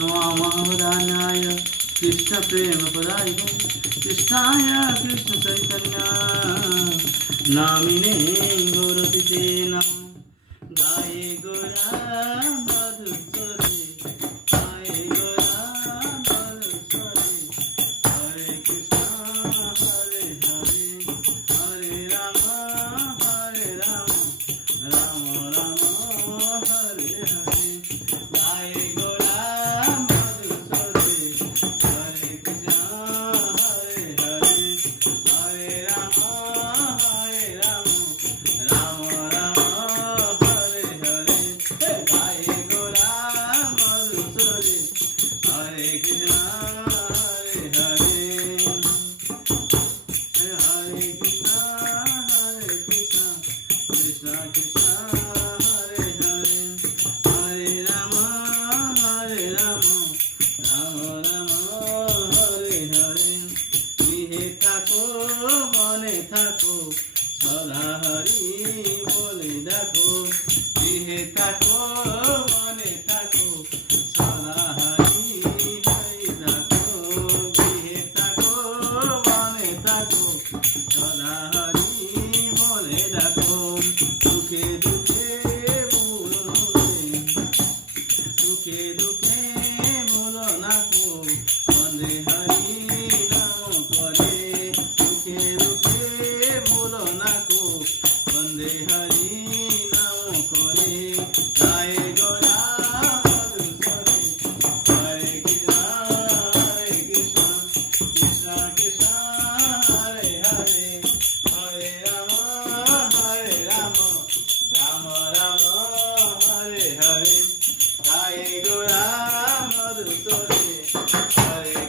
स्वामहदान्याय कृष्ण प्रेम परायणे कृष्णाय कृष्ण चैतन्य नामिने गौरतिते नमः गाये गोरा मधुस्वरे गाये गोरा मधुस्वरे हरे कृष्ण हरे हरे हरे राम राम राम हरे हरे गाये गोरा मधुस्वरे हरे कृष्ण हरे हरे हरे राम राम राम हरे हरे गाये गोरा मधुस्वरे हरे कृष्ण हरे हरे हरे कृष्ण कृष्ण कृष्ण हरे हरे हरे राम राम राम हरे हरे गृहे থাকো মনে থাকো সদা হরি বলে ডাকো গৃহে থাকো মনে থাকো সদা হরি হরি ডাকো গৃহে থাকো মনে থাকো সদা হরি বলে ডাকো সুখে দুঃখে দুঃখে দুঃখে বলো নাকো বন্দে হরি নাম করে দুঃখে দুঃখে বলো নাকো বন্দে হরি নাম করে গায়ে গোরা মধুস্বরে হরে কৃষ্ণ কৃষ্ণ কৃষ্ণ হরে হরে হরে রাম রাম রাম হরে হরে গায়ে গোরা মধুস্বরে হরে